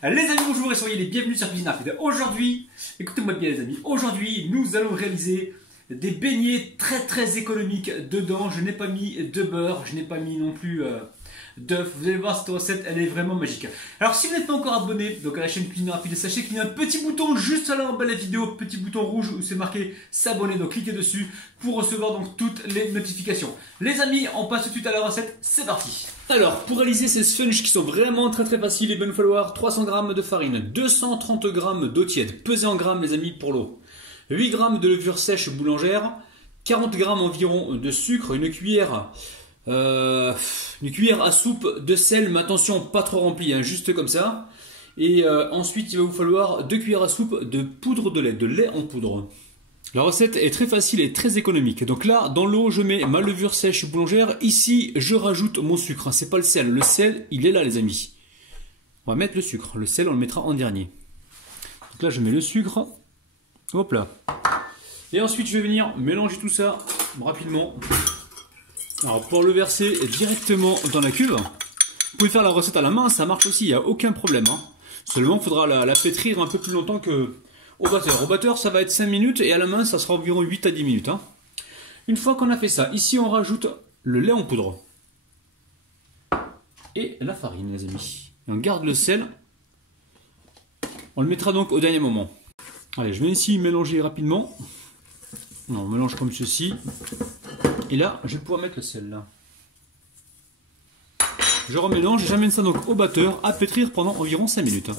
Les amis, bonjour et soyez les bienvenus sur Cuisine Rapide. Aujourd'hui, écoutez-moi bien les amis, aujourd'hui nous allons réaliser des beignets très économiques dedans. Je n'ai pas mis de beurre, je n'ai pas mis non plus d'œuf. Vous allez voir cette recette, elle est vraiment magique. Alors si vous n'êtes pas encore abonné donc à la chaîne Cuisine Rapide, sachez qu'il y a un petit bouton juste là en bas de la vidéo, petit bouton rouge où c'est marqué s'abonner, donc cliquez dessus pour recevoir donc toutes les notifications. Les amis, on passe tout de suite à la recette, c'est parti. Alors, pour réaliser ces sponges qui sont vraiment très faciles, il va nous falloir 300 g de farine, 230 g d'eau tiède, pesée en grammes les amis pour l'eau, 8 g de levure sèche boulangère, 40 g environ de sucre, une cuillère à soupe de sel, mais attention, pas trop rempli, hein, juste comme ça. Et ensuite, il va vous falloir 2 cuillères à soupe de poudre de lait en poudre. La recette est très facile et très économique. Donc là, dans l'eau, je mets ma levure sèche boulangère. Ici, je rajoute mon sucre. C'est pas le sel. Le sel, il est là, les amis. On va mettre le sucre. Le sel, on le mettra en dernier. Donc là, je mets le sucre. Hop là. Et ensuite, je vais venir mélanger tout ça rapidement. Alors, pour le verser directement dans la cuve, vous pouvez faire la recette à la main. Ça marche aussi, il n'y a aucun problème, hein. Seulement, il faudra la pétrir un peu plus longtemps que... Au batteur. Au batteur, ça va être 5 minutes et à la main, ça sera environ 8 à 10 minutes. Hein. Une fois qu'on a fait ça, ici, on rajoute le lait en poudre. Et la farine, les amis. Et on garde le sel. On le mettra donc au dernier moment. Allez, je vais ici mélanger rapidement. On mélange comme ceci. Et là, je vais pouvoir mettre le sel là. Je remélange, j'amène ça donc au batteur à pétrir pendant environ 5 minutes.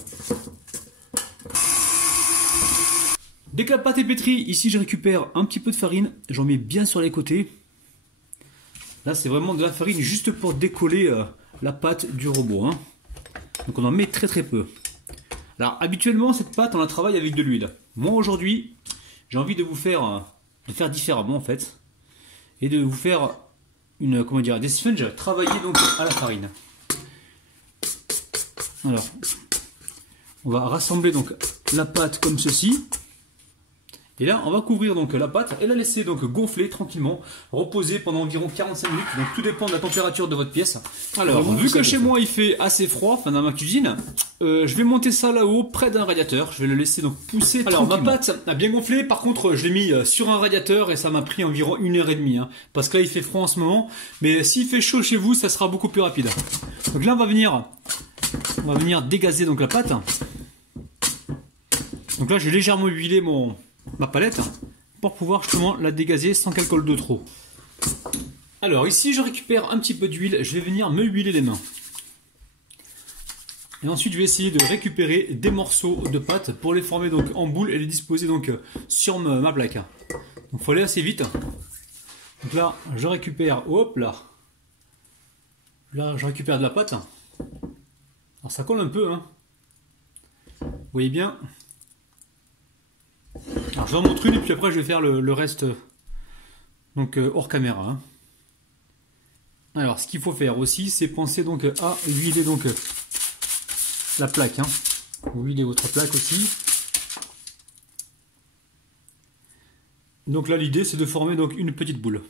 Dès que la pâte est pétrie, ici je récupère un petit peu de farine, j'en mets bien sur les côtés. Là c'est vraiment de la farine juste pour décoller la pâte du robot. Hein. Donc on en met très peu. Alors habituellement cette pâte on la travaille avec de l'huile. Moi aujourd'hui j'ai envie de faire différemment en fait. Et de vous faire des sponges travaillés donc à la farine. Alors on va rassembler donc la pâte comme ceci. Et là, on va couvrir donc la pâte et la laisser donc gonfler tranquillement, reposer pendant environ 45 minutes. Donc tout dépend de la température de votre pièce. Alors, vu que chez moi il fait assez froid, enfin dans ma cuisine, je vais monter ça là-haut près d'un radiateur. Je vais le laisser donc pousser. Alors ma pâte a bien gonflé. Par contre, je l'ai mis sur un radiateur et ça m'a pris environ 1h30. Hein, parce que là il fait froid en ce moment. Mais s'il fait chaud chez vous, ça sera beaucoup plus rapide. Donc là, on va venir dégazer donc la pâte. Donc là, j'ai légèrement huilé ma palette pour pouvoir justement la dégazer sans qu'elle colle de trop. Alors ici je récupère un petit peu d'huile, je vais venir me huiler les mains. Et ensuite je vais essayer de récupérer des morceaux de pâte pour les former donc en boule et les disposer donc sur ma plaque. Donc il faut aller assez vite. Donc là je récupère, hop là. Là je récupère de la pâte. Alors ça colle un peu, hein. Vous voyez bien. Alors je vais en montrer une et puis après je vais faire le reste donc hors caméra. Hein. Alors ce qu'il faut faire aussi c'est penser donc à huiler donc la plaque. Hein. Vous huilez votre plaque aussi. Donc là l'idée c'est de former donc une petite boule.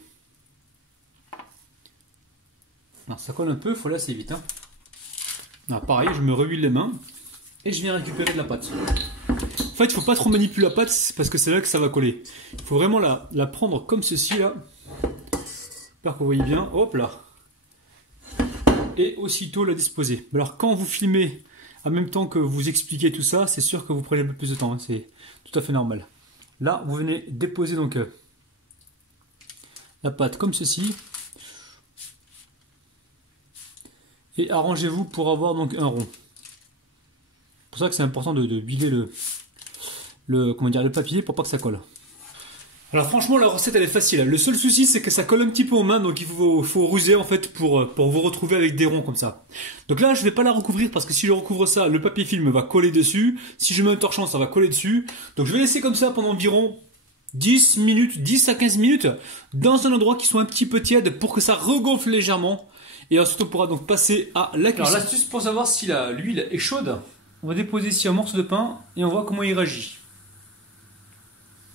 Alors ça colle un peu, il faut aller assez vite. Hein. Alors pareil, je me rehuile les mains et je viens récupérer de la pâte. En fait, il ne faut pas trop manipuler la pâte parce que c'est là que ça va coller. Il faut vraiment la prendre comme ceci là. J'espère que vous voyez bien. Hop là. Et aussitôt la disposer. Alors quand vous filmez en même temps que vous expliquez tout ça, c'est sûr que vous prenez un peu plus de temps. Hein. C'est tout à fait normal. Là, vous venez déposer donc la pâte comme ceci. Et arrangez-vous pour avoir donc un rond. C'est pour ça que c'est important de huiler le papier pour pas que ça colle. Alors franchement la recette elle est facile. Le seul souci c'est que ça colle un petit peu aux mains, donc il faut ruser en fait pour vous retrouver avec des ronds comme ça. Donc là je vais pas la recouvrir parce que si je recouvre ça, le papier film va coller dessus. Si je mets un torchon, ça va coller dessus. Donc je vais laisser comme ça pendant environ 10 à 15 minutes dans un endroit qui soit un petit peu tiède pour que ça regonfle légèrement. Et ensuite on pourra donc passer à la cuisson. Alors l'astuce pour savoir si l'huile est chaude, on va déposer ici un morceau de pain et on voit comment il réagit.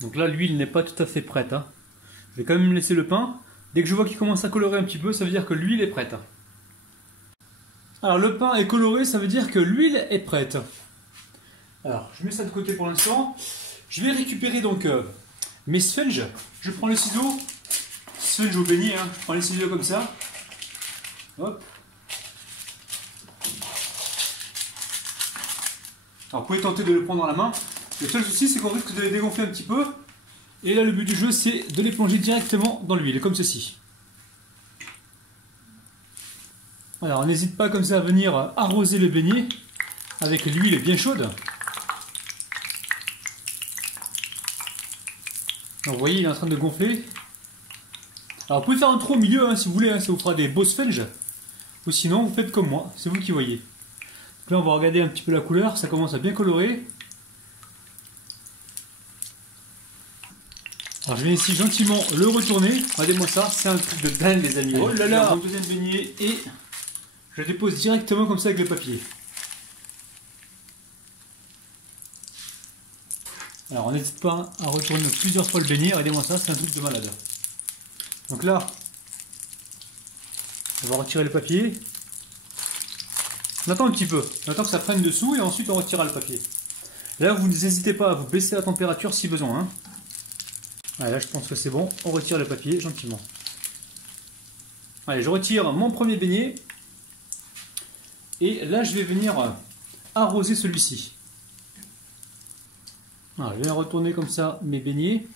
Donc là, l'huile n'est pas tout à fait prête. Hein. Je vais quand même laisser le pain. Dès que je vois qu'il commence à colorer un petit peu, ça veut dire que l'huile est prête. Alors le pain est coloré, ça veut dire que l'huile est prête. Alors je mets ça de côté pour l'instant. Je vais récupérer donc mes sponges. Je prends le ciseau. Sponge au beignet, hein. Je prends les ciseaux comme ça. Hop. Alors vous pouvez tenter de le prendre dans la main. Le seul souci c'est qu'on risque de les dégonfler un petit peu. Et là le but du jeu c'est de les plonger directement dans l'huile, comme ceci. Alors n'hésite pas comme ça à venir arroser le beignet avec l'huile bien chaude. Donc vous voyez il est en train de gonfler. Alors vous pouvez faire un trou au milieu hein, si vous voulez, hein, ça vous fera des beaux sponges. Ou sinon vous faites comme moi, c'est vous qui voyez. Donc là on va regarder un petit peu la couleur, ça commence à bien colorer. Alors je viens ici gentiment le retourner. Regardez-moi ça, c'est un truc de dingue les amis. Oh là là, mon deuxième beignet et je le dépose directement comme ça avec le papier. Alors on n'hésite pas à retourner plusieurs fois le beignet, regardez-moi ça, c'est un truc de malade. Donc là, on va retirer le papier. On attend un petit peu, on attend que ça prenne dessous et ensuite on retirera le papier. Là vous n'hésitez pas à vous baisser la température si besoin. Hein. Allez, là je pense que c'est bon, on retire le papier gentiment. Allez, je retire mon premier beignet. Et là je vais venir arroser celui-ci. Je viens retourner comme ça mes beignets.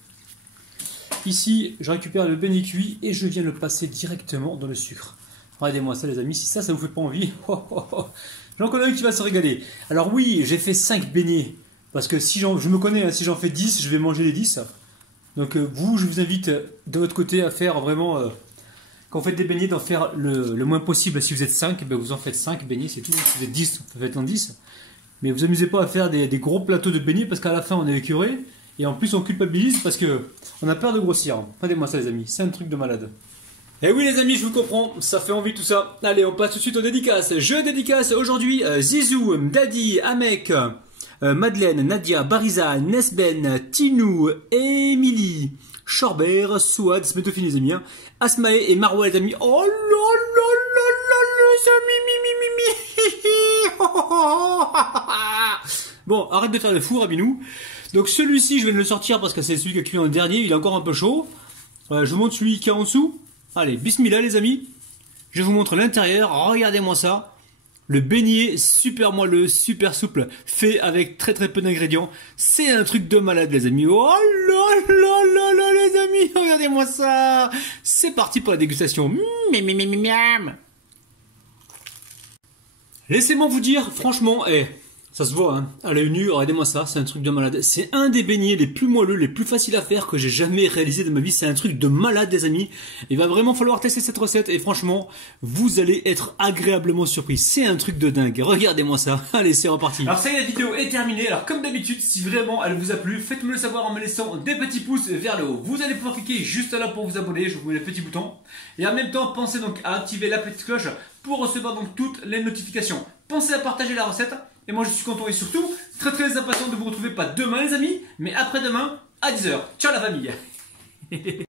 Ici je récupère le beignet cuit et je viens le passer directement dans le sucre. Regardez-moi ça les amis, si ça vous fait pas envie, j'en connais un qui va se régaler. Alors oui, j'ai fait 5 beignets, parce que si je me connais, hein, si j'en fais 10, je vais manger les 10. Donc vous, je vous invite de votre côté à faire vraiment, quand vous faites des beignets, d'en faire le moins possible. Si vous êtes 5, ben vous en faites 5 beignets, c'est tout. Si vous êtes 10, vous faites en 10. Mais vous amusez pas à faire des gros plateaux de beignets, parce qu'à la fin on est écœuré. Et en plus on culpabilise parce que on a peur de grossir. Regardez-moi ça les amis, c'est un truc de malade. Et oui les amis, je vous comprends, ça fait envie tout ça. Allez, on passe tout de suite aux dédicaces. Je dédicace aujourd'hui Zizou, Daddy, Amek, Madeleine, Nadia, Bariza, Nesben, Tinou, Émilie, Shorbert, Souad, c'est bientôt fini les amis. Hein. Asmae et Marwa les amis. Oh là là là là les amis, Bon, arrête de faire le fou, Rabinou. Donc celui-ci, je vais le sortir parce que c'est celui qui a cuit en dernier, il est encore un peu chaud. Je vous montre celui qui est en dessous. Allez, bismillah les amis. Je vous montre l'intérieur, regardez-moi ça. Le beignet super moelleux, super souple, fait avec très très peu d'ingrédients. C'est un truc de malade les amis. Oh là là là là les amis, regardez-moi ça. C'est parti pour la dégustation. Miam. Laissez-moi vous dire, franchement, ça se voit, hein, à l'œil nu, regardez-moi ça, c'est un truc de malade. C'est un des beignets les plus moelleux, les plus faciles à faire que j'ai jamais réalisé de ma vie. C'est un truc de malade, les amis. Il va vraiment falloir tester cette recette et franchement, vous allez être agréablement surpris. C'est un truc de dingue. Regardez-moi ça. Allez, c'est reparti. Alors ça y est, la vidéo est terminée. Alors comme d'habitude, si vraiment elle vous a plu, faites-moi le savoir en me laissant des petits pouces vers le haut. Vous allez pouvoir cliquer juste là pour vous abonner. Je vous mets le petit bouton. Et en même temps, pensez donc à activer la petite cloche pour recevoir donc toutes les notifications. Pensez à partager la recette. Et moi je suis content et surtout très très impatient de vous retrouver pas demain les amis, mais après-demain à 10 h. Ciao la famille.